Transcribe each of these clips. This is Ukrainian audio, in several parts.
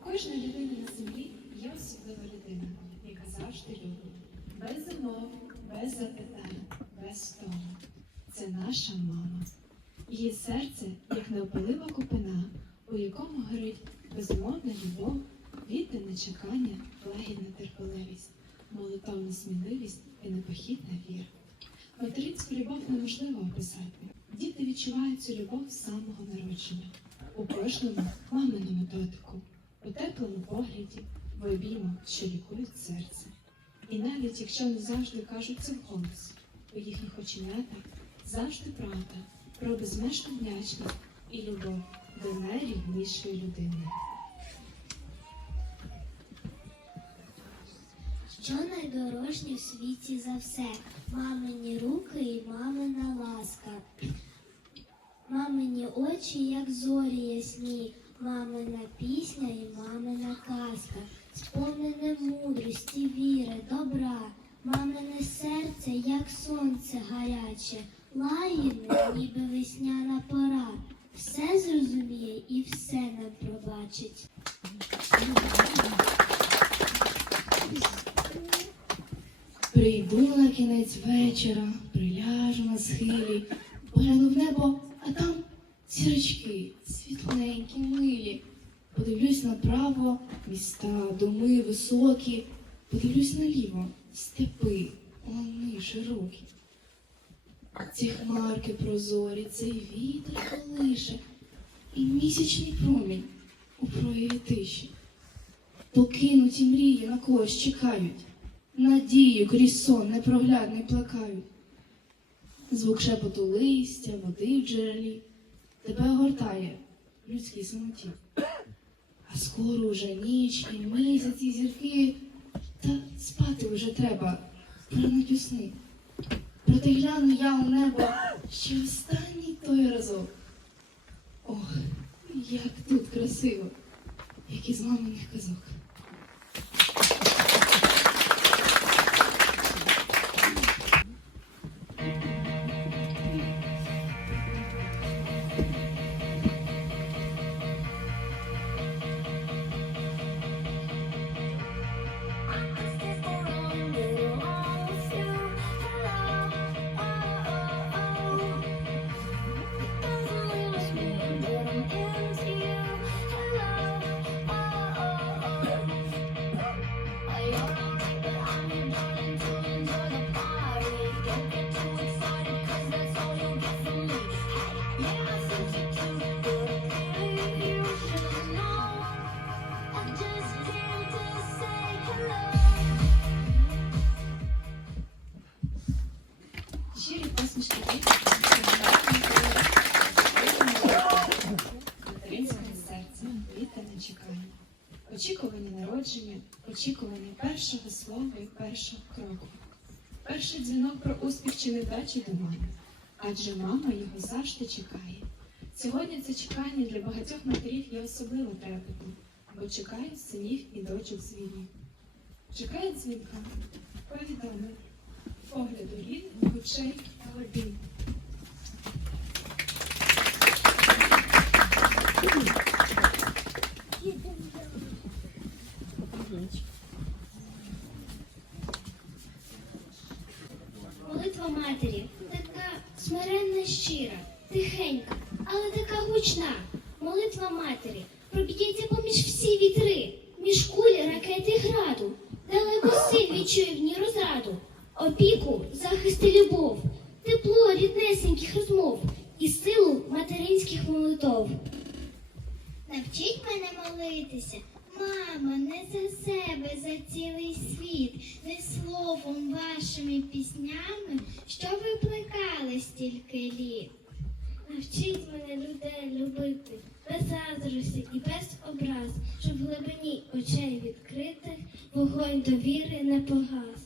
У кожної на землі є особлива людина, яка завжди любить. Без умов, без запитань, без того. Це наша мама. Її серце, як неопалива купина, у якому горить безумовна любов, віддане чекання, лагідна терпеливість, молитовна сміливість і непохитна віра. Материнську любов неможливо описати. Діти відчувають цю любов з самого народження. У кожному маминому дотику, у теплому погляді, в обіймах, що лікують серце. І навіть якщо не завжди кажуть це вголос, у їхніх оченятах завжди правда про безмежну вдячність і любов до найріднішої людини. Що найдорожче в світі за все? Мамині руки і мамина ласка. Мамині очі, як зорі ясні, мамина пісня і мамина казка, сповнене мудрості, віри, добра, мамине серце, як сонце гаряче, лагідне, ніби весняна пора. Все зрозуміє і все нам пробачить. Прийду на кінець вечора, приляжу на схилі, погляну в небо, а там зірочки, подивлюсь наліво, степи, лани широкі. Ці хмарки прозорі, цей вітер колише, і місячний промінь у прояві тиші. Покинуті мрії на когось чекають, надію крізь сон непроглядний плакають. Звук шепоту листя, води в джерелі тебе огортає в самоті. А скоро уже ніч і місяць, і зірки, та спати вже треба, пронуть у сни. Проте гляну я у небо ще останній той разок. Ох, як тут красиво, як із маминих казок. Очікування народження, очікування першого слова і першого кроку, перший дзвінок про успіх чи невдачі до мами, адже мама його завжди чекає. Сьогодні це чекання для багатьох матерів є особливо трепетним, бо чекають синів і дочок з війни. Чекають дзвінка, повідомлень, погляду рідних очей та обійму. Вашими піснями, що ви плекали стільки літ. Навчіть мене людей любити, без заздрості і без образ, щоб в глибині очей відкритих вогонь довіри не погас.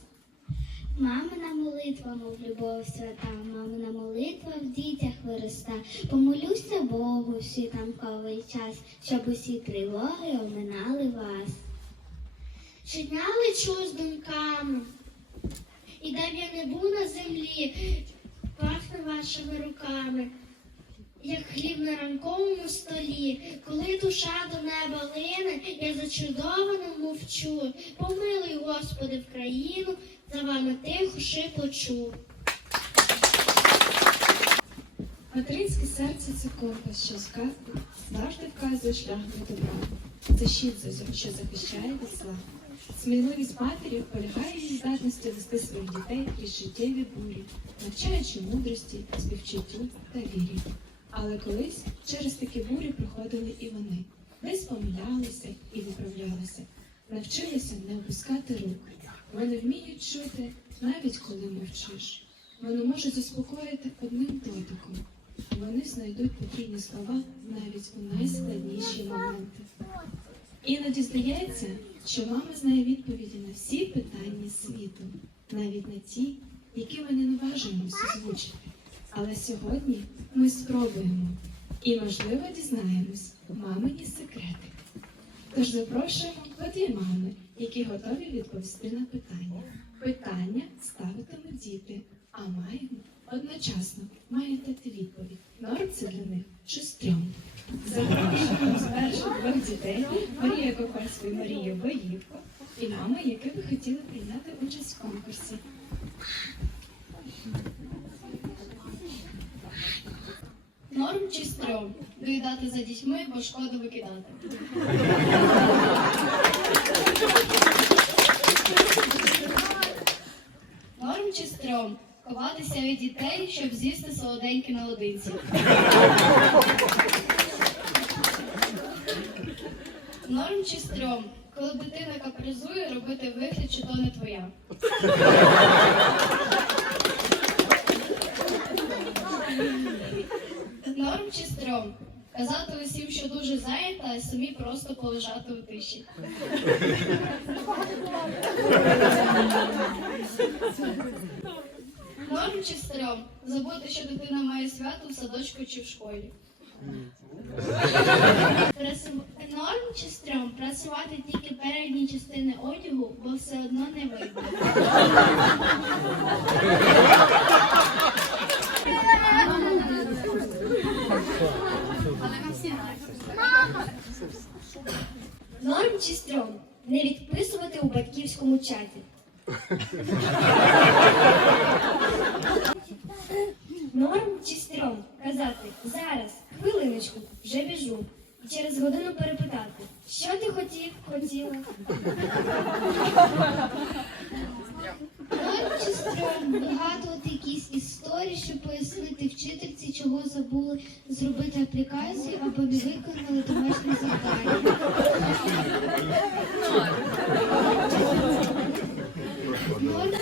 Мамина молитва, мов любов свята, мамина молитва в дітях вироста. Помолюся Богу в світанковий час, щоб усі тривоги оминали вас. Щодня лечу з доньками, і де б я не був на землі, пахне вашими руками, як хліб на ранковому столі, коли душа до неба лине, я зачудовано мовчу. Помилуй, Господи, в країну, за вами тихо шепочу. Материнське серце це компас, що завжди вказує шлях до добра. Це щит, що захищає від зла. Сміливість матері полягає в здатності вести своїх дітей крізь життєві бурі, навчаючи мудрості, співчуттю та вірі. Але колись через такі бурі проходили і вони. Десь помилялися і виправлялися, навчилися не опускати рук. Вони вміють чути, навіть коли мовчиш. Вони можуть заспокоїти одним дотиком. Вони знайдуть потрібні слова навіть у найскладніші моменти. Іноді здається, що мама знає відповіді на всі питання світу, навіть на ті, які ми не наважуємося озвучити. Але сьогодні ми спробуємо і, можливо, дізнаємось мамині секрети. Тож запрошуємо по дві мами, які готові відповісти на питання. Питання ставитимуть діти, а маємо одночасно мають дати відповідь. Норм це для них чи стрьом. Запрошуємо з перших двох дітей Марія Копальську і Марію Боївко і мами, які би хотіли прийняти участь в конкурсі. Норм чи стрьом? Доїдати за дітьми, бо шкода викидати. Норм чи стрьом? Ховатися від дітей, щоб з'їсти солоденькі наодинці. Норм чи стрьом? Коли дитина капризує, робити вигляд, що то не твоя. Норм чи стрьом? Казати усім, що дуже зайнята, а самі просто полежати у тиші. Норм чи стрьом? Забути, що дитина має свято в садочку чи в школі. Норм чи стрьом працювати тільки передні частини одягу, бо все одно не видно. Норм чи стрьом не відписувати у батьківському чаті. Норм чи стрьом казати зараз, хвилиночку, вже біжу. І через годину перепитати, що ти хотів, хотіла. Норм чи стрьом вигадувати якісь історії, щоб пояснити вчительці, чого забули зробити аплікацію або не виконали домашнє завдання.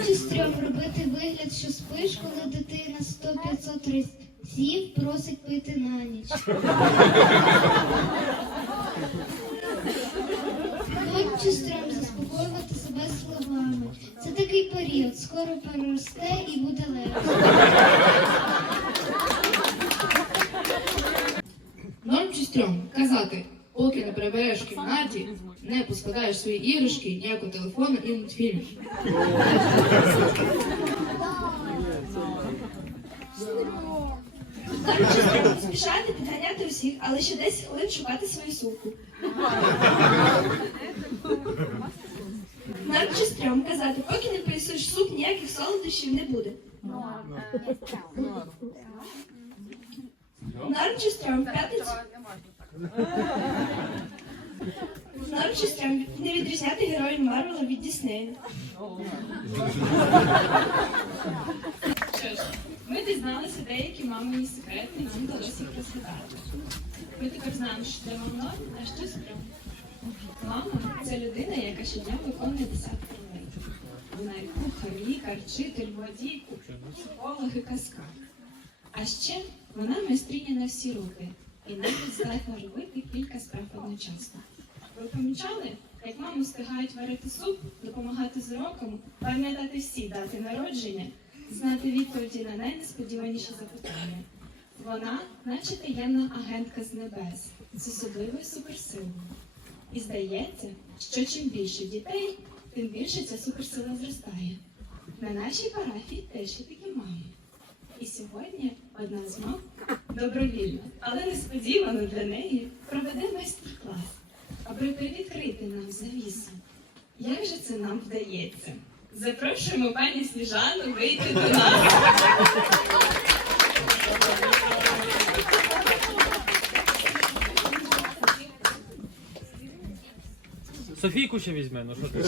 Чи стрьом робити вигляд, що спиш, коли дитина 100-500 разів просить пити на ніч. Норм чи стрьом заспокоювати себе словами. Це такий період, скоро переросте і буде легше. Норм чи казати, поки не прибереш в кімнаті, не поскладаєш свої іграшки, ніякого телефону і мультфільмів. Спішати, підганяти усіх, але ще 10 хвилин шукати свою сумку. Чи стрьом казати, поки не поїсиш суп, ніяких солодощів не буде. Чи стрьом в п'ятницю. Стрьом не відрізняти героїв Марвела від Діснея. Що ж, ми дізналися деякі мамині секрети, і нам вдалося їх розгадати. Ми тепер знаємо, що для мам а що стрьом. Мама це людина, яка щодня виконує десятки ролей. Вона і кухар, лікар, вчитель, водій, психолог і казкар. А ще вона майстриня на всі руки і навіть здатна робити кілька справ одночасно. Ви помічали, як мами встигають варити суп, допомагати з уроком, пам'ятати всі дати народження, знати відповіді на найнесподіваніші запитання. Вона, наче таємна агентка з небес, з особливою суперсилою. І здається, що чим більше дітей, тим більше ця суперсила зростає. На нашій парафії теж є такі мами. І сьогодні одна з мам добровільно, але несподівано для неї проведе майстер Як же це нам вдається? Запрошуємо пані Сніжану вийти до нас. Софійку ще візьме, ну що ти?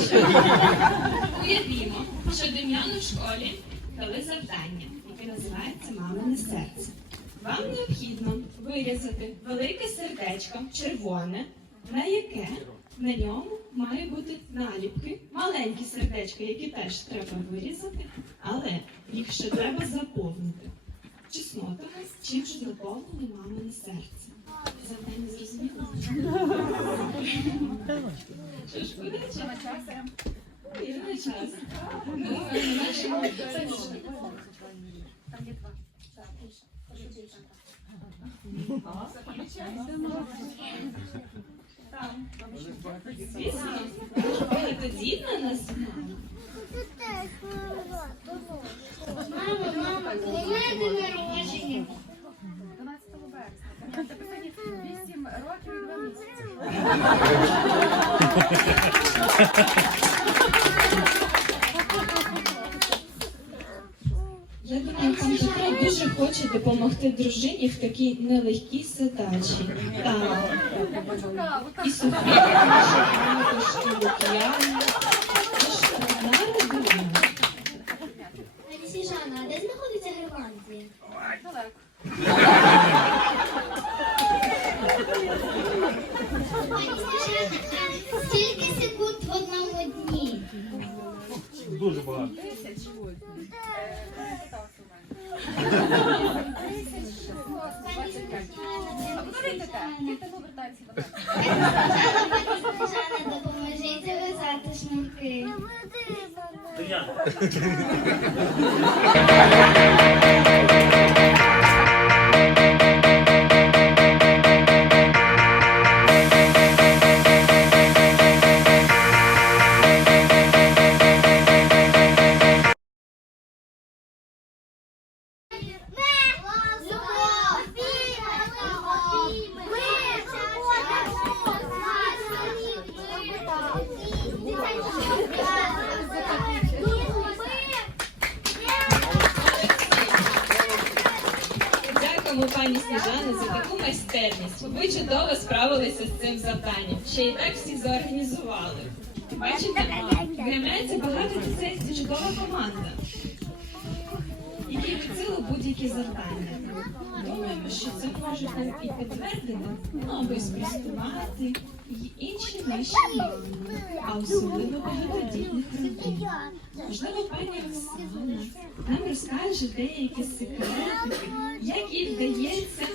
Уявімо, що Дем'яну в школі дали завдання, яке називається Мамине серце. Вам необхідно вирізати велике сердечко, червоне, на яке на ньому має бути наліпки, маленькі сердечка, які теж треба вирізати, але їх ще треба заповнити. Чеснотами, чим ж заповнене мамине серце. Завдання зрозуміло? Що ж, куди час? Є на час. Ну, нашому Звісно, але нас Мама, мама, коли день народження. 12 березня. Записані 8 років і 2 місяці. Хоче допомогти дружині в такій нелегкій задачі. Так. І Софія, і Лук'яна. Тож, одна родина. Пані Сніжана, а де знаходиться Гренландія? Далеко. Пані Сніжана, а скільки секунд в одному дні? Дуже багато. 10. Е, запиталася у мене. Пані Сніжана, А куди ви йдете? Сніжана, допоможіть зав'язати шнурки. Пані Сніжани, за таку майстерність. Ви чудово справилися з цим завданням. Ще й так всіх зорганізували. Бачите, виявляється багато дітей це чудова команда, які під силу будь-які завдання. Думаємо, що це може нам і підтвердити, ну, аби спростувати інші наші мами, а особливо багатодітних родин. Можливо, пані Оксана нам розкаже деякі секретики, як їй вдається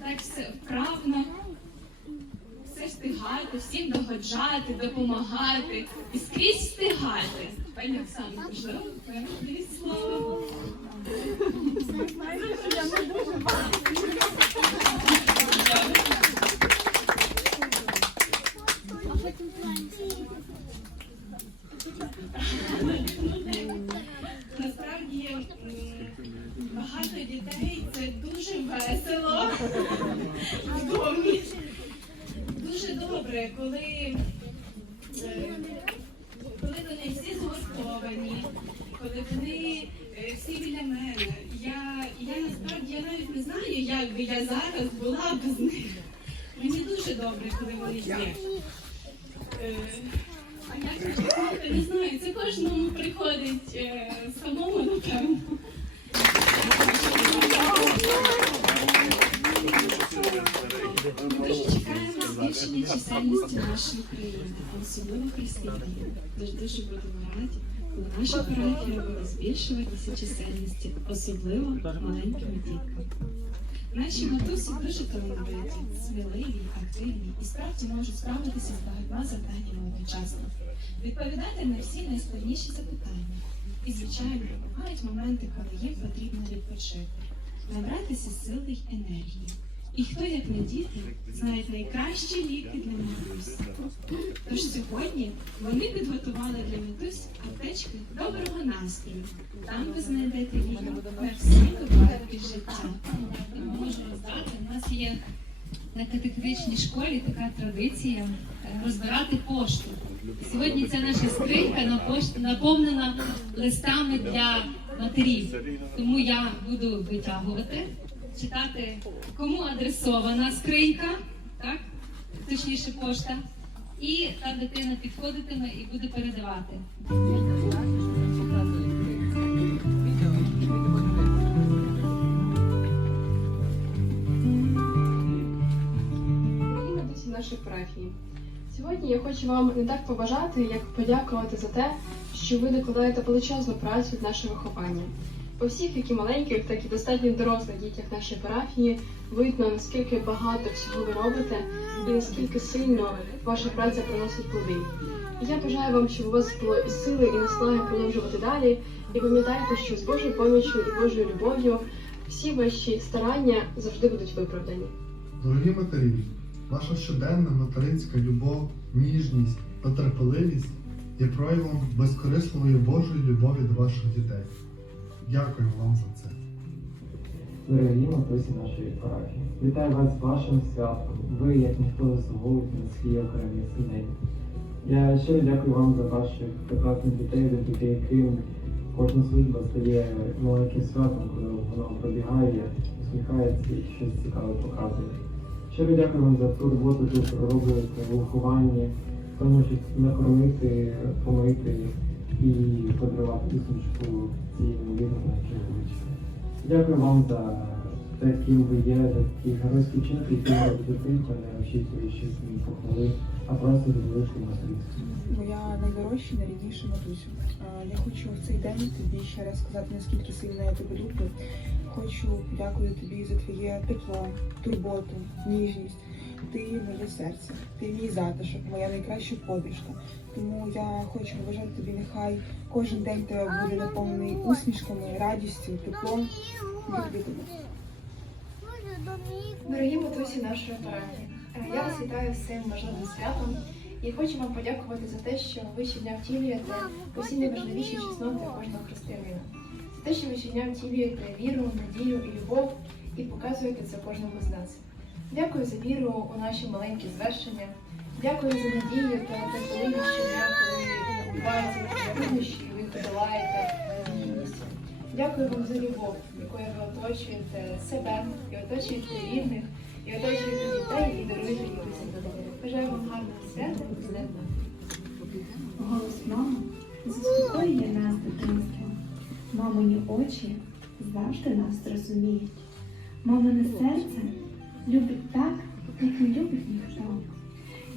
так все вправно все встигати, всім догоджати, допомагати і скрізь встигати. Пані Оксана, можливо, передаю слово. Насправді м, багато дітей це дуже весело в домі. Дуже добре, коли, е, коли вони всі згуртовані, коли вони е, всі біля мене. Я, я насправді я навіть не знаю, як би я зараз була без них. Мені дуже добре, коли вони є. Е, А як почекати, не знаю, це кожному приходить самому, напевно. Ми дуже чекаємо збільшення чисельності нашої країни, особливо християнів. Тож дуже будемо раді, коли наша парафія буде збільшуватися чисельності, особливо маленькими дітками. Наші матусі дуже талановиті, сміливі, активні і справді можуть справитися з багатьма завданнями одночасно, відповідати на всі найскладніші запитання. І, звичайно, мають моменти, коли їм потрібно відпочити, набратися сили й енергії. І хто, як не діти, знають найкращі ліки для матусь. Тож сьогодні вони підготували для матусь аптечки доброго настрою. Там ви знайдете ліки на всі випадки життя. можна роздати. У нас є на катехетичній школі така традиція е, розбирати пошту. Сьогодні ця наша скринька наповнена листами для матерів. Тому я буду витягувати, читати, кому адресована скринька, так? точніше пошта. І та дитина підходитиме і буде передавати. Нашої парафії. Сьогодні я хочу вам не так побажати, як подякувати за те, що ви докладаєте величезну працю в наше виховання. По всіх, як і маленьких, так і достатньо дорослих дітях нашої парафії видно, наскільки багато всього ви робите і наскільки сильно ваша праця приносить плоди. Я бажаю вам, щоб у вас було і сили, і наслаги продовжувати далі. І пам'ятайте, що з Божою поміччю і Божою любов'ю всі ваші старання завжди будуть виправдані. Дорогі матері, ваша щоденна материнська любов, ніжність та терпеливість є проявом безкорисливої Божої любові до ваших дітей. Дякую вам за це. Дорогі матусі нашої парафії, вітаю вас з вашим святом. Ви, як ніхто, заслуговуєте на свій окремий день. Я щиро дякую вам за ваших прекрасних дітей, завдяки яким кожна служба стає маленьким святом, коли воно пробігає, усміхається і щось цікаве показує. Щиро дякую вам за ту роботу, яку робите в вихованні, тому, щоб накормити, помити і подарувати усмішку Дякую вам за те, ким ви є, за такі геройські вчинки, які ви робите тихо, не очікуючи свої похвали, а просто залишити материнство. Моя найдорожча, найрідніша матусю. Я хочу в цей день тобі ще раз сказати, наскільки сильно я тебе люблю. Хочу подякувати тобі за твоє тепло, турботу, ніжність. Ти моє серце, ти мій затишок, моя найкраща подушка. Тому я хочу побажати тобі, нехай кожен день тебе буде наповнений усмішками, радістю, теплом. Люблю. Дорогі матусі нашої парафії, я вас вітаю з важливим святом і хочу вам подякувати за те, що ви щодня втілюєте усі найважливіші чесноти кожного християнина. За те, що ви щодня втілюєте віру, надію і любов і показуєте це кожному з нас. Дякую за віру у наші маленькі звершення. Дякую за надію та терпеливість щодня, коли відбуваються труднощі, ви подолаєте гідністю. Дякую вам за любов, якою ви оточуєте себе і оточуєте рідних, і оточуєте дітей і даруєте усім. Бажаю вам гарного свята і з Голос мами заспокоює нас дитинством. Мамині очі завжди нас розуміють. Мамине серце любить так, як не любить ніхто.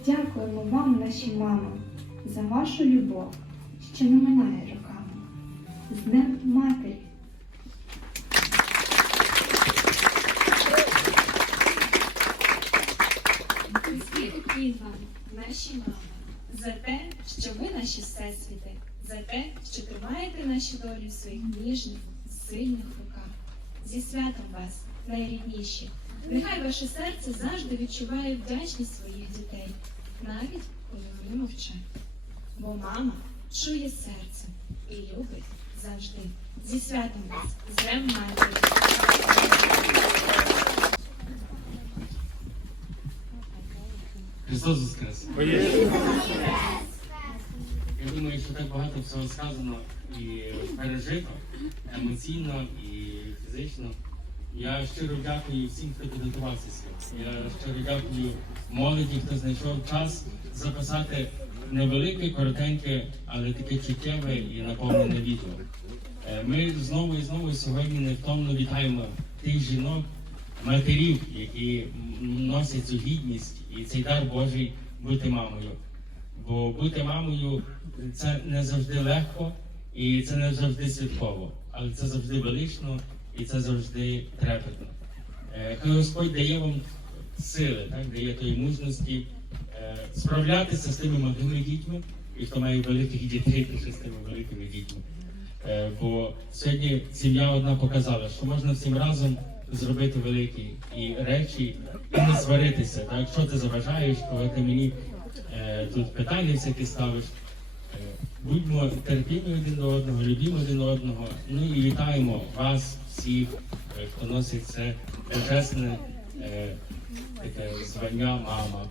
Дякуємо вам, наші мами, за вашу любов, що не минає роками. З Днем Матері! Наші мами, за те, що ви наші всесвіти, за те, що тримаєте наші долі в своїх ніжних, сильних руках. Зі святом вас, найрідніші. Нехай ваше серце завжди відчуває вдячність своїх дітей, навіть коли вони мовчать. Бо мама чує серце і любить завжди. Зі святом вас, з Днем Матері! Христос Воскрес! Я думаю, що так багато всього сказано і пережито емоційно і фізично. Я щиро дякую всім, хто підготувався сьогодні. Я щиро дякую молоді, хто знайшов час записати невелике, коротеньке, але таке чуттєве і наповнене відео. Е, Ми знову і знову сьогодні невтомно вітаємо тих жінок, матерів, які носять цю гідність і цей дар Божий бути мамою. Бо бути мамою це не завжди легко і це не завжди святково, але це завжди велично і це завжди трепетно. Хай Господь дає вам сили, так, дає тої мужності е, справлятися з тими малими дітьми, і хто має великих дітей, то ще з тими великими дітьми. Е, Бо сьогодні сім'я одна показала, що можна всім разом зробити великі і речі і не сваритися. Так, що ти заважаєш, коли ти мені е, тут питання всякі ставиш. Будьмо терпімі один до одного, любімо один одного. Ну і вітаємо вас, е, хто носить це почесне е, таке звання мама.